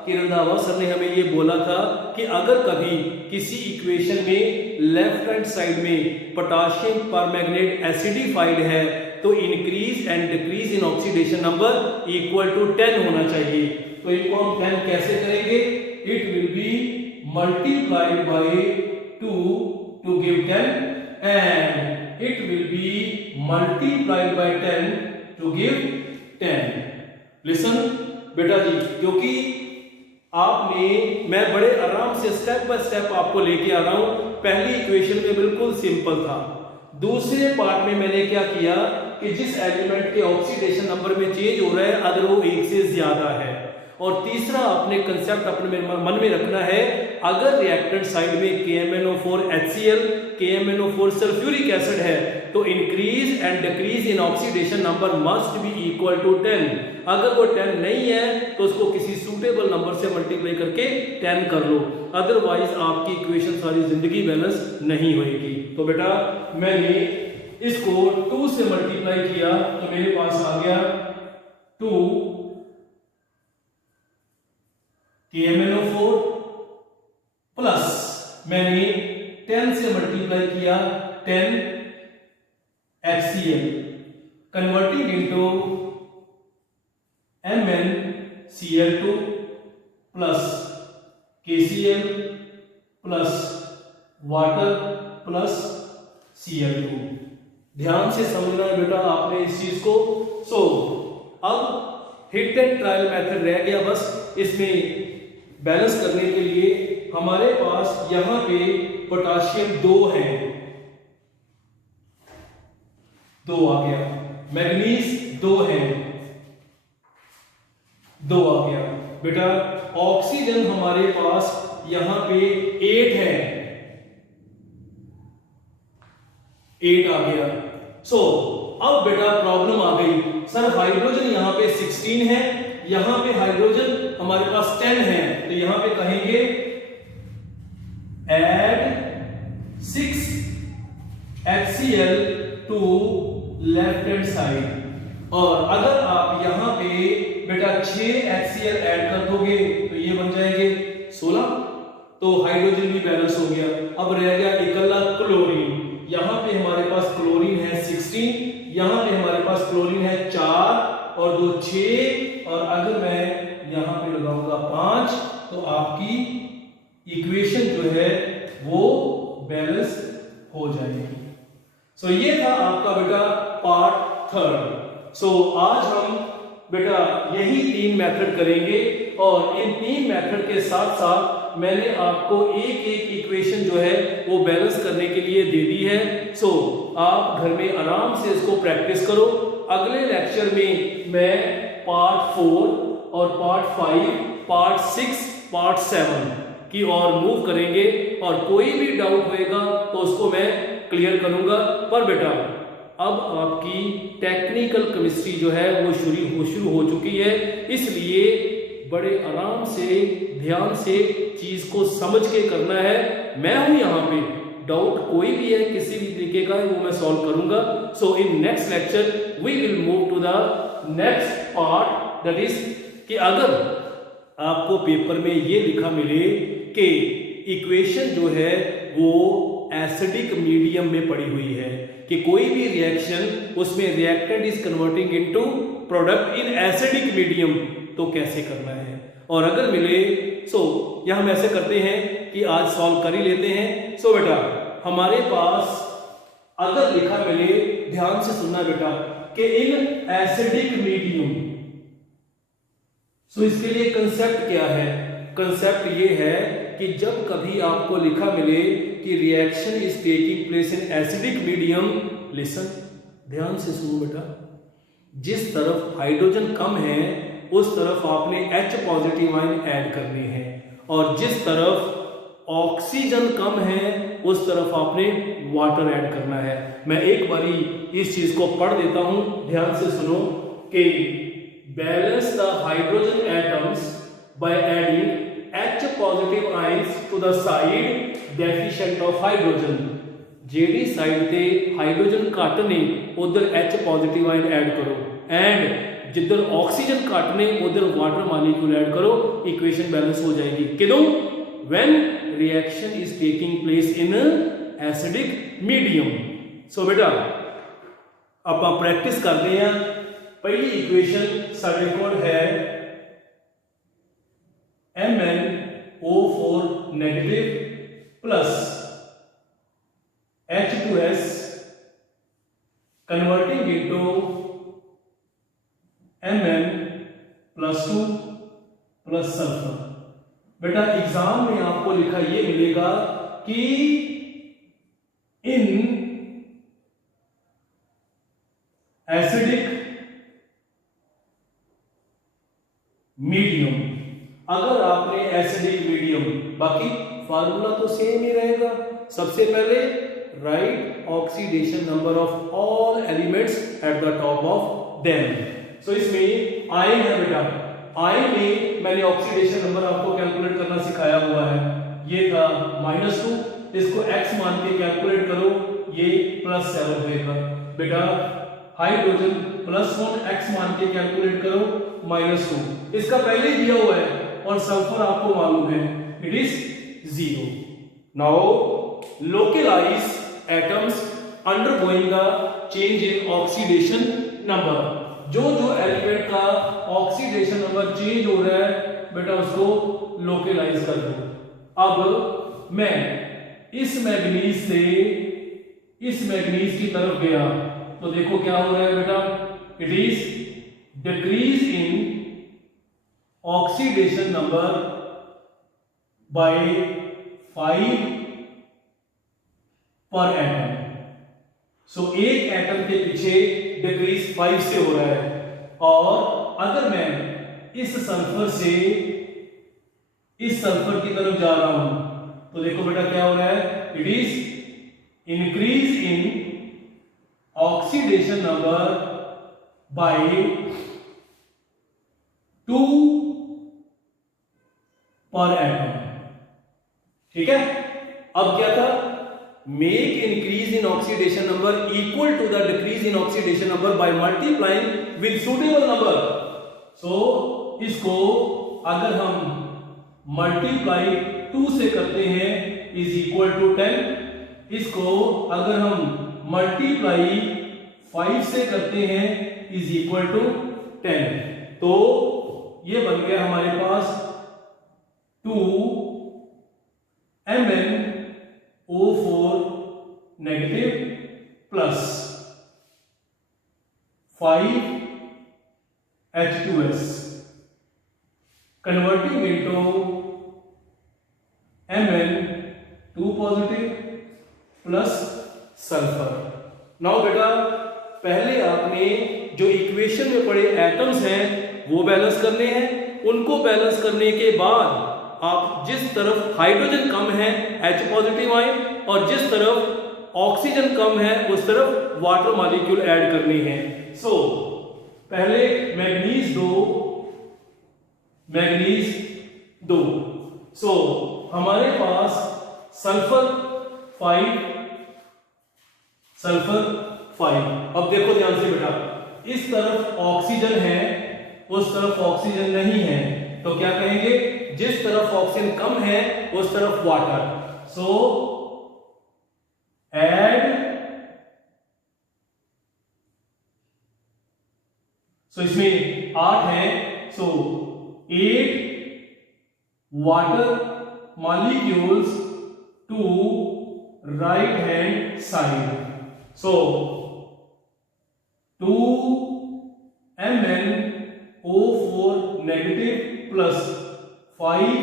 कि रंधावा सर ने हमें ये बोला था कि अगर कभी किसी इक्वेशन में लेफ्ट हैंड साइड में पोटेशियम परमैंगनेट एसिडिफाइड है तो increase and decrease in oxidation number equal to 10 होना चाहिए। तो इनको हम 10 कैसे करेंगे? It will be multiplied by 2 to give 10 and it will be multiplied by 10 to give 10। Listen बेटा जी, क्योंकि मैं बड़े आराम से स्टेप बाय स्टेप आपको लेके आ रहा हूं। पहली इक्वेशन में बिल्कुल सिंपल था, दूसरे पार्ट में मैंने क्या किया कि जिस एलिमेंट के ऑक्सीडेशन नंबर में चेंज हो रहा है अगर वो 1 से ज्यादा है, और तीसरा अपने कंसेप्ट अपने मन में रखना है, अगर रिएक्टेंट साइड में KMnO4 HCl KMnO4 sulphuric acid है तो increase and decrease in oxidation number must be equal to 10। अगर वो 10 नहीं है तो उसको किसी सूटेबल नंबर से मल्टीप्लाई करके 10 कर लो, अदरवाइज आपकी इक्वेशन सारी जिंदगी बैलेंस नहीं होगी। तो बेटा मैंने इसको 2 से मल्टीप्लाई किया तो मेरे पास आ गया 2 KMnO4 प्लस मैंने 10 से मल्टीप्लाई किया 10 HCl converting into MnCl2 plus KCl plus water plus Cl2। ध्यान से समझना है बेटा आपने इस चीज को। सो अब हिट एंड ट्रायल मेथड रह गया, बस इसमें बैलेंस करने के लिए हमारे पास यहां पे पोटेशियम 2 है, 2 आ गया, मैग्नीज 2 है, 2 आ गया बेटा। ऑक्सीजन हमारे पास यहां पे 8 है, 8 आ गया। सो अब बेटा प्रॉब्लम आ गई, सर हाइड्रोजन यहां पे 16 है, यहां पे हाइड्रोजन हमारे पास 10 है, तो यहां पे कहेंगे add 6 HCl to left hand side. और अगर आप यहां पे बेटा 6 HCl ऐड कर दोगे तो ये बन जाएंगे 16, तो हाइड्रोजन भी बैलेंस हो गया। अब रह गया इकल्ला क्लोरीन, यहां पे हमारे पास क्लोरीन है 16, यहां पे हमारे पास क्लोरीन है 4 और 2 6, और अगर मैं यहां पे लगाऊंगा 5 तो आपकी इक्वेशन जो है वो बैलेंस हो जाएगी। सो ये था आपका बेटा पार्ट 3। सो आज हम बेटा यही 3 मेथड करेंगे, और इन 3 मेथड के साथ साथ मैंने आपको एक एक इक्वेशन जो है वो बैलेंस करने के लिए दे दी है। सो आप घर में आराम से इसको प्रैक्टिस करो। अगले लेक्चर में मैं पार्ट 4 और पार्ट 5, पार्ट 6, पार्ट 7 की ओर मूव करेंगे, और कोई भी डाउट होएगा तो उसको मैं क्लियर करूंगा। पर बेटा अब आपकी टेक्निकल केमिस्ट्री जो है वो शुरू हो चुकी है, इसलिए बड़े आराम से ध्यान से चीज को समझ के करना है। मैं हूं यहाँ पे, डाउट कोई भी है किसी भी तरीके का वो मैं सॉल्व करूंगा। So in next lecture we will move to the next part, that is कि अगर आपको पेपर में ये लिखा मिले कि इक्वेशन जो है वो एसिडिक मीडियम में पड़ी हुई है, कि कोई भी रिएक्शन उसमें reactant is converting into product in acidic medium, तो कैसे करना है। और अगर मिले सो या हम ऐसे करते हैं कि आज सॉल्व कर ही लेते हैं। सो बेटा हमारे पास अगर लिखा मिले, ध्यान से सुनना बेटा, कि इन एसिडिक मीडियम, सो इसके लिए कंसेप्ट क्या है? कंसेप्ट ये है कि जब कभी आपको लिखा मिले कि reaction is taking place in acidic medium, listen ध्यान से सुनो बेटा, जिस तरफ हाइड्रोजन कम है उस तरफ आपने H पॉजिटिव आयन ऐड करने हैं, और जिस तरफ ऑक्सीजन कम है उस तरफ आपने वाटर ऐड करना है। मैं एक बारी इस चीज को पढ़ देता हूं, ध्यान से सुनो कि balance the hydrogen atoms by adding H positive ions to the side deficient of hydrogen. जेडी साइड ते हाइड्रोजन घट ने उधर H पॉजिटिव आयन ऐड करो एंड जिधर ऑक्सीजन घट ने उधर वाटर मॉलिक्यूल ऐड करो, इक्वेशन बैलेंस हो जाएगी। किदों? When reaction is taking place in acidic medium. So बेटा ਆਪਾਂ प्रैक्टिस करते हैं। पहली इक्वेशन साडे कोल है MnO4 negative plus H2S converting into Mn+2 plus sulphur. बेटा एग्जाम में आपको लिखा ये मिलेगा कि इन एसिडिक मीडियम, अगर आपने एसिडिक मीडियम, बाकी फार्मूला तो सेम ही रहेगा। सबसे पहले write oxidation number of all elements at the top of them. So इसमें आयन है बेटा, आयन में मैंने ऑक्सीडेशन नंबर आपको कैलकुलेट करना सिखाया हुआ है। ये था -2, इसको x मान के कैलकुलेट करो, ये +7 देगा। बेटा हाइड्रोजन +1 x मान के कैलकुलेट करो, -2, इसका पहले ही दिया हुआ है और सल्फर आपको मालूम है, it is 0। Now localise atoms undergoing a change in oxidation number. जो जो एलिमेंट का ऑक्सीडेशन नंबर चेंज हो रहा है बेटा उसको लोकलाइज कर दो। अब मैं इस मैग्नीज से इस मैग्नीज की तरफ गया तो देखो क्या हो रहा है बेटा, it is decrease in oxidation number bye 5 पर एटम। सो एक एटम के पीछे डिक्रीज 5 से हो रहा है। और अगर मैं इस सल्फर से इस सल्फर की तरफ जा रहा हूं तो देखो बेटा क्या हो रहा है, it is increase in oxidation number by 2 per atom. ठीक है, अब क्या था, make increase in oxidation number equal to the decrease in oxidation number by multiplying with suitable number. So इसको अगर हम मल्टीप्लाई 2 से करते हैं इज इक्वल टू 10, इसको अगर हम मल्टीप्लाई 5 से करते हैं इज इक्वल टू 10, तो ये बन गया हमारे पास 2 MnO4 negative plus 5 H2S converting into Mn2 positive plus sulphur. Now बेटा पहले आपने जो इक्वेशन में पड़े एटम्स हैं वो बैलेंस करने हैं। उनको बैलेंस करने के बाद आप जिस तरफ हाइड्रोजन कम है H पॉजिटिव आयन और जिस तरफ ऑक्सीजन कम है उस तरफ वाटर मॉलिक्यूल ऐड करनी है। सो पहले मैग्नीज 2। सो हमारे पास सल्फर 5। अब देखो ध्यान से बेटा, इस तरफ ऑक्सीजन है उस तरफ ऑक्सीजन नहीं है, तो क्या कहेंगे, जिस तरफ ऑक्सीजन कम है उस तरफ वाटर। सो ऐड, सो इसमें 8 है, so 8 water molecules to right hand side. So 2 MnO4 negative plus 5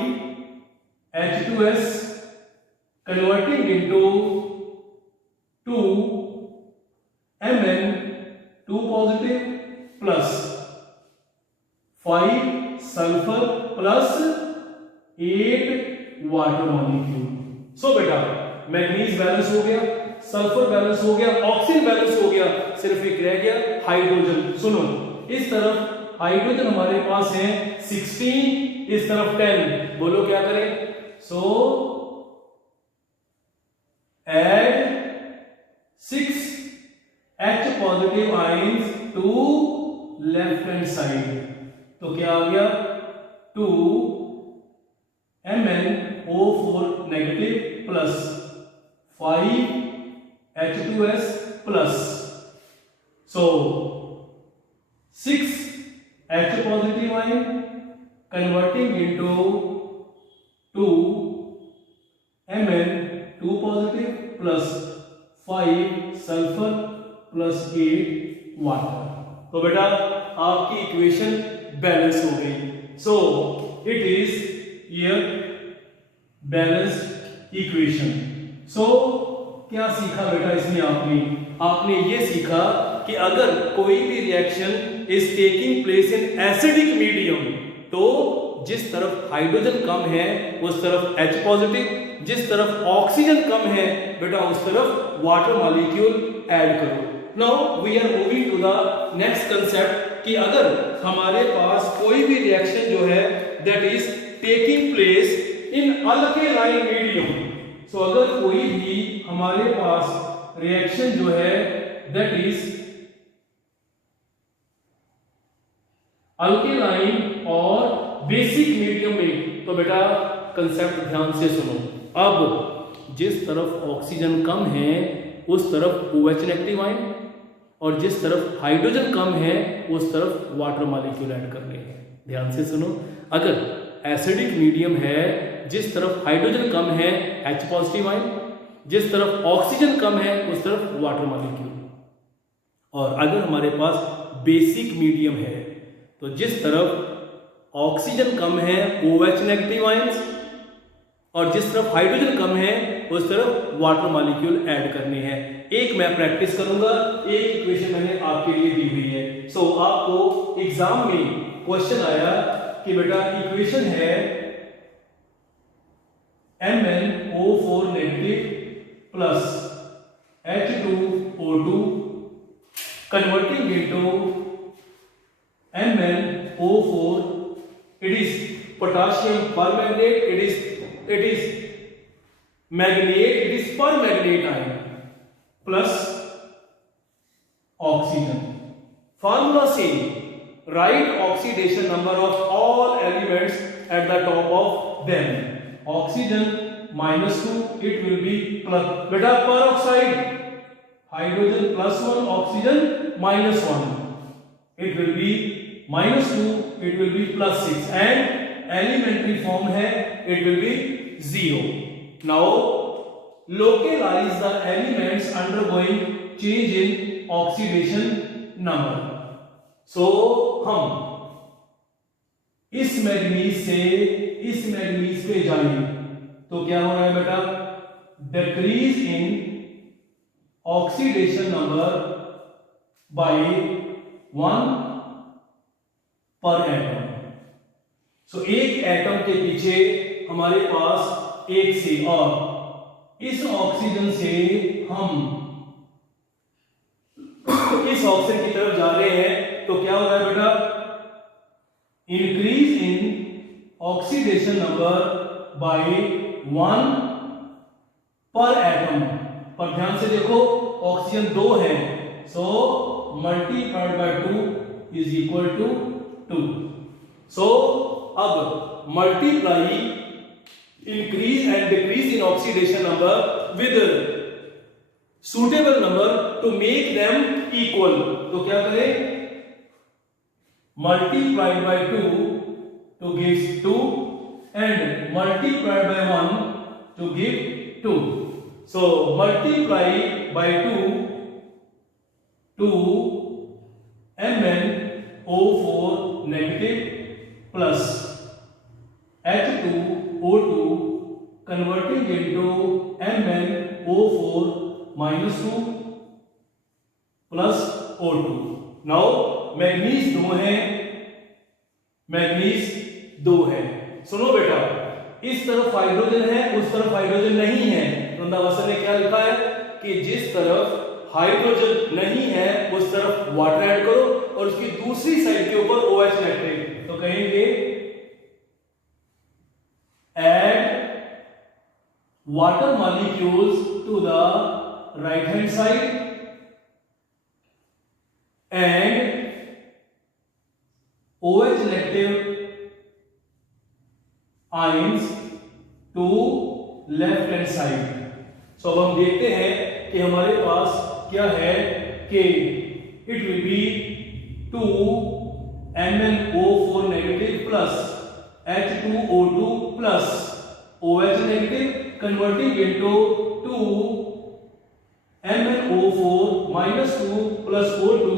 H2S converting into 2 Mn2 positive plus 5 sulphur plus 8 water molecule. So बेटा मैग्नीज बैलेंस हो गया, सल्फर बैलेंस हो गया, ऑक्सीजन बैलेंस हो गया, सिर्फ एक रह गया हाइड्रोजन। सुनो, इस तरफ हाइड्रोजन हमारे पास है 16, इस तरफ 10, बोलो क्या करें? So add 6 H positive ions to left hand side, तो क्या आ गया 2 MnO4 negative plus 5 H2S plus, so 6 H positive ion converting into 2 Mn2 positive plus 5 sulphur plus 8 water. तो बेटा आपकी इक्वेशन बैलेंस हो गई। So it is here balanced equation. So क्या सीखा बेटा इसमें आपने ये सीखा कि अगर कोई भी reaction is taking place in acidic medium, तो जिस तरफ हाइड्रोजन कम है उस तरफ H पॉजिटिव, जिस तरफ ऑक्सीजन कम है बेटा उस तरफ वाटर मॉलिक्यूल ऐड करो। Now we are moving to the next concept कि अगर हमारे पास कोई भी रिएक्शन जो है that is taking place in alkaline medium, so अगर कोई भी हमारे पास रिएक्शन जो है दैट इज अल्केलाइन और बेसिक मीडियम में, तो बेटा कंसेप्ट ध्यान से सुनो। अब जिस तरफ ऑक्सीजन कम है उस तरफ OH नेगेटिव आयन, और जिस तरफ हाइड्रोजन कम है उस तरफ वाटर मॉलिक्यूल ऐड करने हैं। ध्यान से सुनो, अगर एसिडिक मीडियम है, जिस तरफ हाइड्रोजन कम है H पॉजिटिव आयन, जिस तरफ ऑक्सीजन कम है उस तरफ वाटर मॉलिक्यूल, और अगर हमारे पास बेसिक मीडियम है तो जिस तरफ ऑक्सीजन कम है OH नेगेटिव आयंस, और जिस तरफ हाइड्रोजन कम है उस तरफ वाटर मॉलिक्यूल ऐड करने हैं। एक मैं प्रैक्टिस करूंगा, एक इक्वेशन मैंने आपके लिए दी हुई है। सो आपको एग्जाम में क्वेश्चन आया कि बेटा इक्वेशन है MnO4 negative plus H2O2 converting into MnO4, it is potassium permanganate, it is magnate, it is permanganate ion plus oxygen. Formula same, write oxidation number of all elements at the top of them. Oxygen -2, it will be plus, beta peroxide, hydrogen +1, oxygen -1, it will be -2, it will be +6, and elementary form है it will be 0. Now localize the elements undergoing change in oxidation number. So हम इस manganese से इस manganese पे जाएंगे तो क्या हो रहा है बेटा? Decrease in oxidation number bye 1 पर एटम। सो एक एटम के पीछे हमारे पास एक से, और इस ऑक्सीजन से हम इस ऑक्सीजन की तरफ जा रहे हैं तो क्या हो रहा है बेटा? Increase in oxidation number bye 1 पर एटम। पर ध्यान से देखो ऑक्सीजन 2 है, so multiplied by 2 is equal to 2. So अब multiply increase and decrease in oxidation number with suitable number to make them equal. तो क्या करें? Multiplied by 2 to give 2 and multiplied by 1 to give 2. So multiply by 2 MnO4 negative plus H2O2 converting into MnO4 minus 2 plus O2. Now manganese 2 है, manganese 2 है। सुनो बेटा, इस तरफ hydrogen है, उस तरफ हाइड्रोजन नहीं है। रंधावा ने क्या लिखा है कि जिस तरफ हाइड्रोजन नहीं है उस तरफ वाटर ऐड करो और उसकी दूसरी साइड के ऊपर OH नाइट्रेट। तो कहेंगे add water molecules to the right hand side and OH negative ions to left hand side। सो अब हम देखते हैं कि हमारे पास क्या है कि it will B 2 MnO4 negative plus H2O2 plus OH negative converting into 2 MnO4 minus 2 plus O2